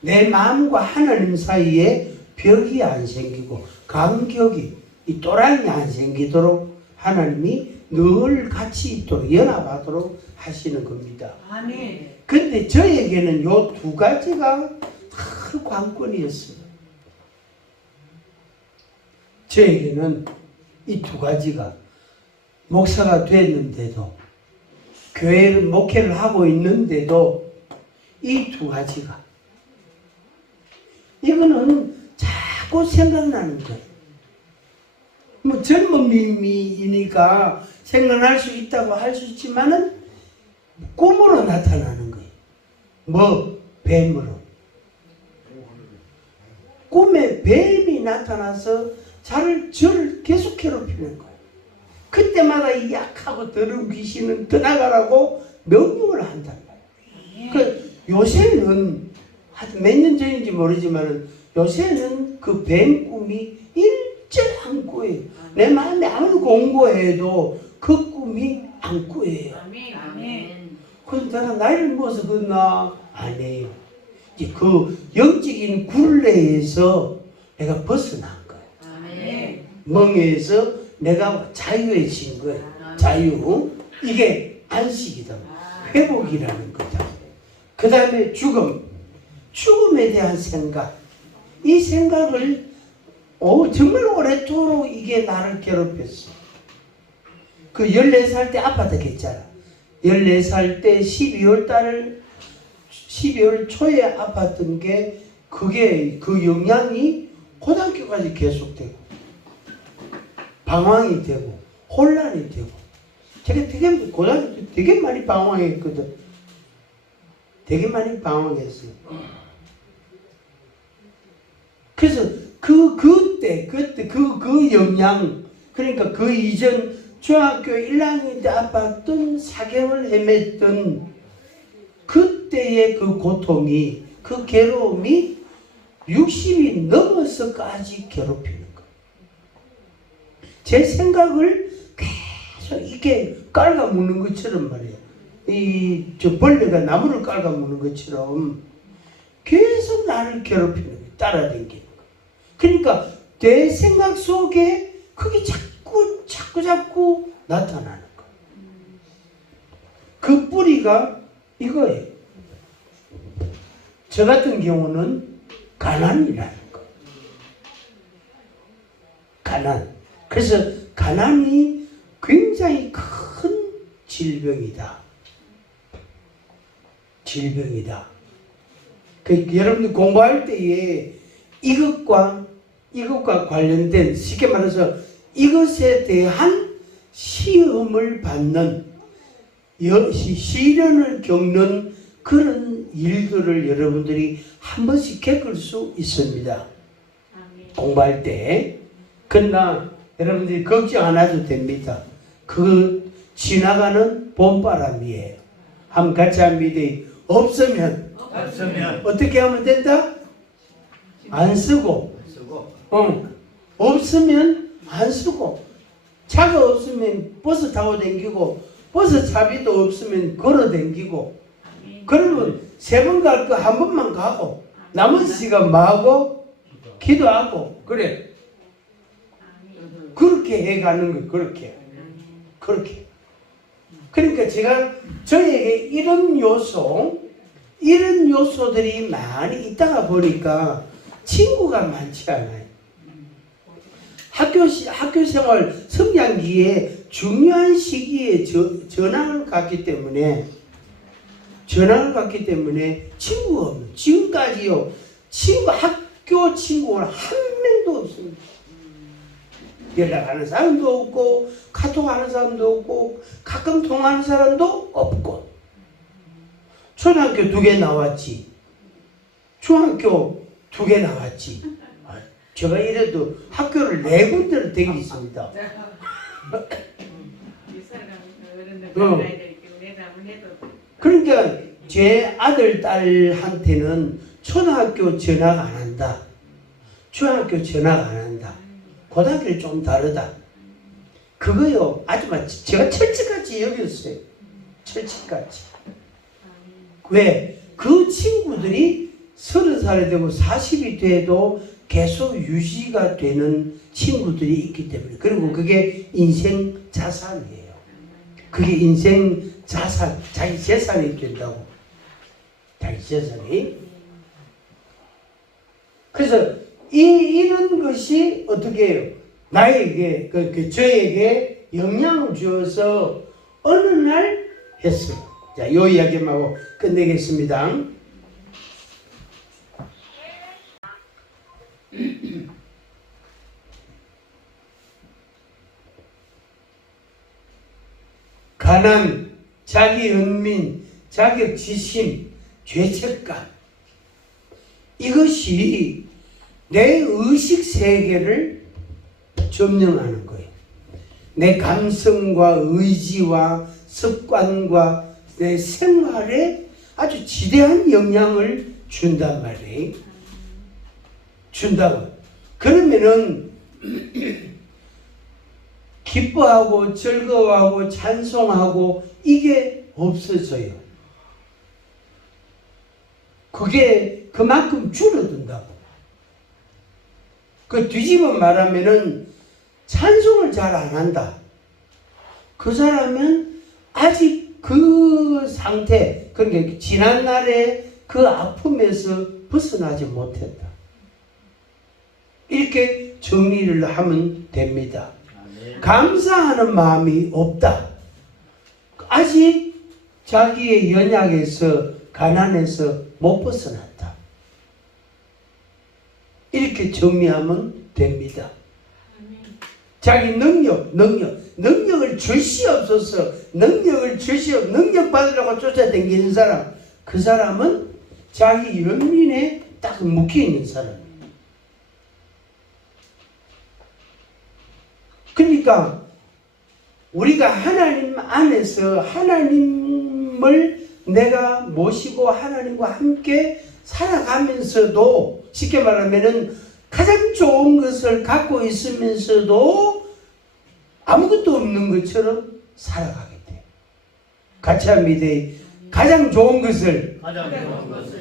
내 마음과 하나님 사이에 벽이 안 생기고 간격이 이 또랑이 안 생기도록 하나님이 늘 같이 있도록 연합하도록 하시는 겁니다. 아멘. 근데 저에게는 요 두 가지가 큰 관건이었어요. 저에게는 이 두 가지가 목사가 됐는데도 교회 목회를 하고 있는데도 이 두 가지가 이거는 자꾸 생각나는 거예요. 뭐 젊은이니까 생각날 수 있다고 할 수 있지만은 꿈으로 나타나는 거예요. 뭐 뱀으로. 꿈에 뱀이 나타나서 저를 계속 괴롭히는 거예요. 그때마다 이 약하고 더러운 귀신은 떠나가라고 명령을 한단 말이에요. 그 요새는 몇 년 전인지 모르지만은 요새는 그 뱀 꿈이 일절 꾸예요. 내 마음에 아무리 공부해도 그 꿈이 안 꾸예요. 그래서 내가 나이를 먹어서 그러나 아니에요. 이제 그 영적인 굴레에서 내가 벗어난 거예요. 멍에서 내가 자유해진 거예요. 자유. 이게 안식이다. 회복이라는 거다. 그 다음에 죽음에 대한 생각. 이 생각을 정말 오래도록 이게 나를 괴롭혔어. 그 14살 때 아팠다 했잖아. 14살 때 12월 초에 아팠던 게 그게 그 영향이 고등학교까지 계속되고 방황이 되고 혼란이 되고 제가 고등학교 때 되게 많이 방황했거든. 되게 많이 방황했어요. 그래서 그때 그 영향, 그러니까 그 이전 중학교 1학년 때 아팠던 4개월 헤맸던 그때의 그 고통이, 그 괴로움이 60이 넘어서까지 괴롭히는 거예요. 제 생각을 계속 이렇게 깔아먹는 것처럼 말이에요. 저 벌레가 나무를 깔아먹는 것처럼 계속 나를 괴롭히는 거예요. 따라다니는 거예요. 그러니까 내 생각 속에 그게 자꾸 나타나는 거예요. 그 뿌리가 이거예요. 저 같은 경우는 가난이라는 거. 가난. 그래서 가난이 굉장히 큰 질병이다. 질병이다. 여러분들 공부할 때에 이것과 관련된, 쉽게 말해서 이것에 대한 시험을 받는, 시련을 겪는 그런 일들을 여러분들이 한 번씩 겪을 수 있습니다. 공부할 때. 그러나 여러분들이 걱정 안 해도 됩니다. 그 지나가는 봄바람이에요. 한번 같이 합니다. 없으면 어떻게 하면 된다? 안 쓰고. 없으면 안 쓰고. 차가 없으면 버스 타고 다니고, 버스 차비도 없으면 걸어 다니고. 그러면 3번 갈 거 한 번만 가고, 남은 시간 뭐하고? 기도하고. 그래. 그렇게 해가는 거예요. 그렇게. 그러니까 제가 저에게 이런 요소들이 많이 있다가 보니까 친구가 많지 않아요. 학교 생활 성장기에 중요한 시기에 전환을 갔기 때문에 친구가 없는, 지금까지요, 학교 친구는 한 명도 없습니다. 연락하는 사람도 없고, 카톡하는 사람도 없고, 가끔 통화하는 사람도 없고. 초등학교 2개 나왔지. 중학교 2개 나왔지. 제가 이래도 학교를 4군데를 다녔습니다. 그러니까 제 아들, 딸한테는 초등학교 전학 안 한다. 중학교 전학 안 한다. 고등학교는 좀 다르다. 그거요, 제가 철칙같이 여겼어요. 철칙같이. 왜? 그 친구들이 30살이 되고 40이 돼도 계속 유지가 되는 친구들이 있기 때문에. 그리고 그게 인생 자산이에요. 그게 인생 자산, 자기 재산이 된다고. 자기 재산이. 그래서 이런 것이 어떻게 해요? 나에게, 저에게 영향을 주어서 어느 날 했어요. 자, 요 이야기만 하고 끝내겠습니다. 가난, 자기연민, 자격지심, 죄책감, 이것이 내 의식 세계를 점령하는 거예요. 내 감성과 의지와 습관과 내 생활에 아주 지대한 영향을 준단 말이에요. 준다고. 그러면은 기뻐하고 즐거워하고 찬송하고 이게 없어져요. 그게 그만큼 줄어든다고. 그 뒤집어 말하면은 찬송을 잘 안 한다. 그 사람은 아직 그 상태, 그러니까 지난날의 그 아픔에서 벗어나지 못했다. 이렇게 정리를 하면 됩니다. 감사하는 마음이 없다. 아직 자기의 연약에서, 가난에서 못 벗어났다. 이렇게 정리하면 됩니다. 자기 능력을 주시옵소서, 능력 받으려고 쫓아다니는 사람, 그 사람은 자기 연민에 딱 묶여있는 사람이에요. 그러니까 우리가 하나님 안에서 하나님을 내가 모시고 하나님과 함께 살아가면서도, 쉽게 말하면은 가장 좋은 것을 갖고 있으면서도 아무것도 없는 것처럼 살아가게 돼. 같이 합니다. 가장 좋은 것을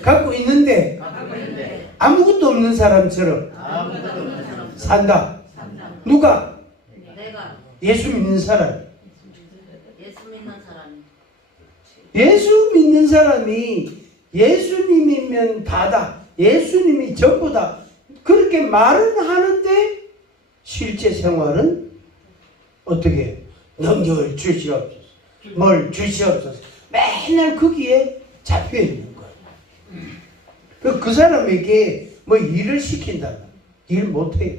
갖고 있는데 아무것도 없는 사람처럼 산다. 누가? 내가 예수 믿는 사람. 예수 믿는 사람이 예수 믿는 사람이 예수님이면 다다. 예수님이 전부다. 그렇게 말은 하는데 실제 생활은 어떻게 해요? 능력을 주시옵소서. 뭘 주시옵소서. 맨날 거기에 잡혀 있는 거예요. 그 사람에게 뭐 일을 시킨다. 일 못해요.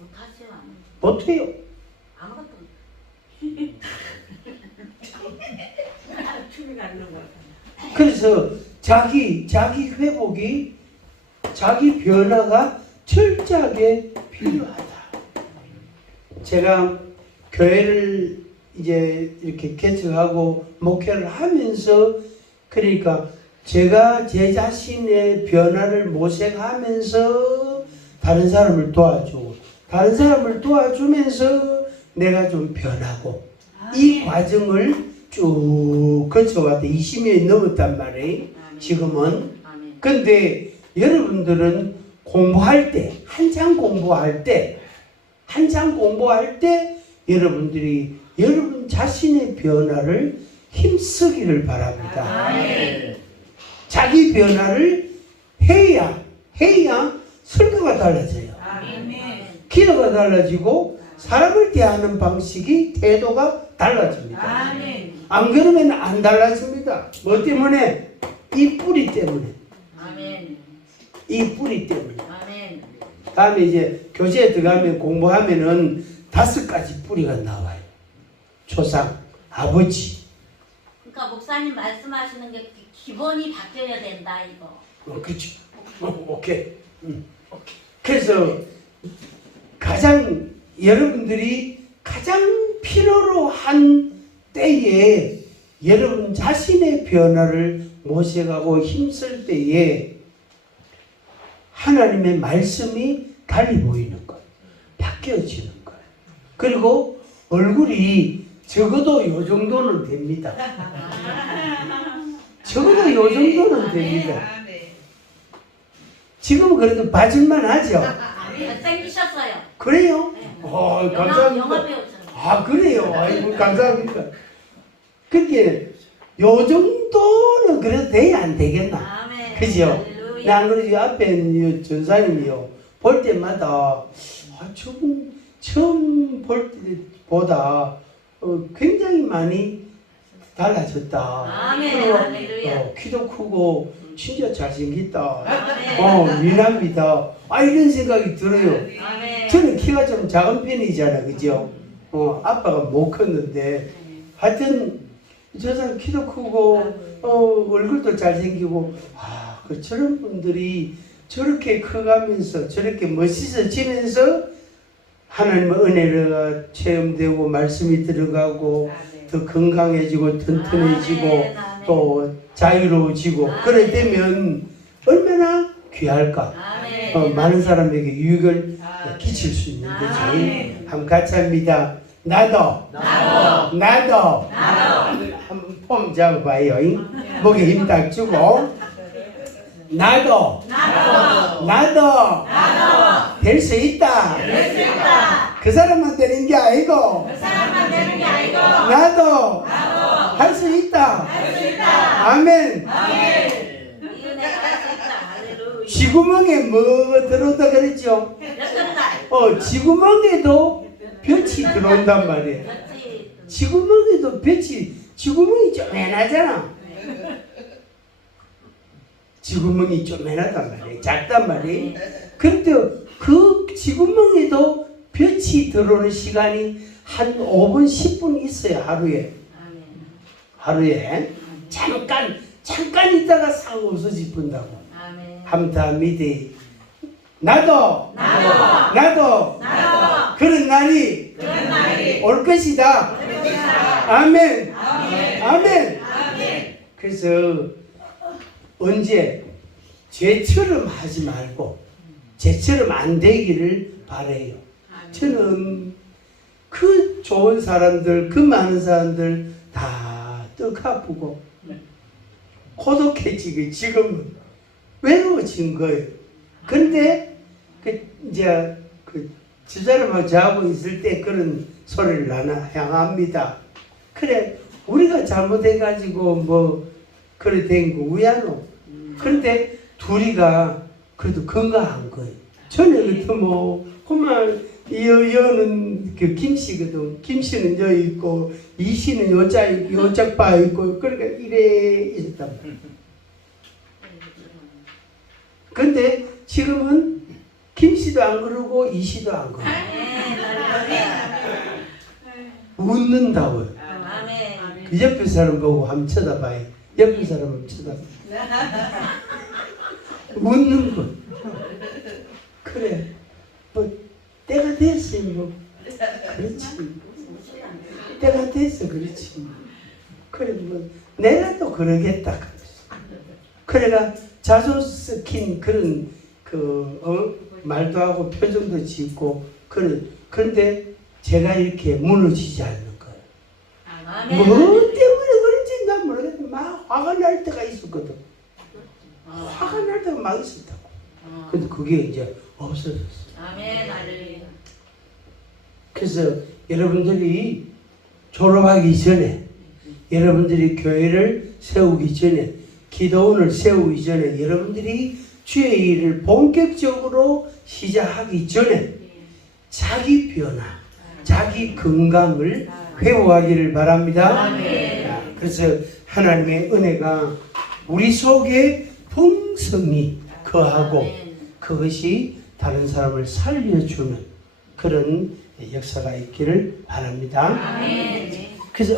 못하지요. 못해요. 아무것도 춤이 나는 거 같아. 그래서 자기 회복이, 자기 변화가 철저하게 필요하다. 제가 교회를 이제 이렇게 개척하고 목회를 하면서, 그러니까 제가 제 자신의 변화를 모색하면서 다른 사람을 도와주고, 다른 사람을 도와주면서 내가 좀 변하고, 이 과정을 쭉 거쳐왔다. 20년이 넘었단 말이에요. 지금은. 아멘. 근데 여러분들은 공부할 때, 한창 공부할 때 여러분들이 여러분 자신의 변화를 힘쓰기를 바랍니다. 아멘. 자기 변화를 해야 설교가 달라져요. 아멘. 기도가 달라지고 사람을 대하는 방식이, 태도가 달라집니다. 아멘. 안 그러면 안 달라집니다. 뭐 때문에? 이 뿌리 때문에. 아멘. 이 뿌리 때문에. 아멘. 다음에 이제 교재에 들어가면 공부하면은 5가지 뿌리가 나와요. 조상, 아버지. 그러니까 목사님 말씀하시는 게 기본이 바뀌어야 된다 이거. 그렇죠. 오케이. 그래서 가장 여러분들이 가장 필요로 한 때에, 여러분 자신의 변화를 모색하고 힘쓸 때에 하나님의 말씀이 달리 보이는 거예요. 바뀌어지는 거예요. 그리고 얼굴이 적어도 요 정도는 됩니다. 적어도 요 정도는 됩니다. 지금은 그래도 봐줄만 하죠? 잘생기셨어요. 그래요? 네. 감사합니다. 영화 배우처럼. 아, 그래요? 아이고, 감사합니다. 그게 요 정도는 그래도 돼야 안 되겠나? 아멘. 그죠? 할렐루야. 난 그래도 앞에 있는 전사님이요, 볼 때마다 저분 처음 볼 때보다 굉장히 많이 달라졌다. 아멘. 그리고, 할렐루야. 키도 크고 진짜 잘생겼다. 아멘. 미남이다. 이런 생각이 들어요. 아멘. 저는 키가 좀 작은 편이잖아, 그죠? 아빠가 못 컸는데, 하여튼 저 사람 키도 크고 얼굴도 잘생기고, 저런 분들이 저렇게 커가면서 저렇게 멋있어지면서 하나님의 은혜가 체험되고 말씀이 들어가고 더 건강해지고 튼튼해지고 아멘, 아멘. 또 자유로워지고, 아멘. 그래 되면 얼마나 귀할까. 아멘. 많은 사람에게 유익을 끼칠 수 있는 거죠. 아멘. 한번 같이 합니다. 나도 한번 폼 잡아봐요. 목에 힘 딱 주고, 나도 될 수 있다. 그 사람만 되는 게 아니고 나도 할 수 있다. 아멘. 이 은혜가 할수 있다. 할렐루야. 쥐구멍에 뭐 들어온다 그랬죠? 쥐구멍에도 볕이 들어온단 말이에요. 그렇지. 쥐구멍에도 쥐구멍이 쪼매나잖아. 쥐구멍이 쪼매나단 말이에요. 작단 말이에요. 그런데 그 쥐구멍에도 볕이 들어오는 시간이 한 5분, 10분 있어요, 하루에. 아멘. 하루에. 잠깐 있다가 싹 없어지 본다고. 아멘. 함다미데. 나도 그런 날이 올 것이다. 아멘. 그래서 언제 죄처럼 하지 말고 죄처럼 안 되기를 바래요. 저는 그 좋은 사람들, 그 많은 사람들 다 떡아프고 고독해지고 지금은 외로워진 거예요. 그런데 이제 저 사람하고 저하고 있을 때 그런 소리를 나나 향합니다. 그래 우리가 잘못해가지고 뭐 그래 된 거 우야노. 그런데 둘이가 그래도 건강한 거예요. 전에부터 뭐 그만 여는 그 김씨거든. 김씨는 여 있고 이씨는 요짝 바 있고 그러니까 이래 있었단 말이야. 근데 지금은 김씨도 안 그러고 이씨도 안 그러고 웃는다고요. 아멘. 그 옆에 사람 보고 한번 쳐다봐요. 옆에 사람 한번 쳐다봐. 웃는 거. 그래. 뭐 때가 됐어 뭐. 그렇지. 때가 됐어 그렇지. 그래 뭐 내가 또 그러겠다. 그래가 자주 섞인 그런 말도 하고 표정도 짓고 그런데 제가 이렇게 무너지지 않는 거예요. 아멘. 뭐 때문에 그런지 난 모르겠는데 막 화가 날 때가 있었거든. 화가 날 때가 막 있었다고. 근데 그게 이제 없어졌어. 아멘. 할렐루야. 그래서 여러분들이 졸업하기 전에 여러분들이 교회를 세우기 전에 기도원을 세우기 전에 여러분들이 주의 일을 본격적으로 시작하기 전에 자기 변화, 자기 건강을 회복하기를 바랍니다. 아멘. 그래서 하나님의 은혜가 우리 속에 풍성히 거하고 아멘. 그것이 다른 사람을 살려주는 그런 역사가 있기를 바랍니다. 아멘. 그래서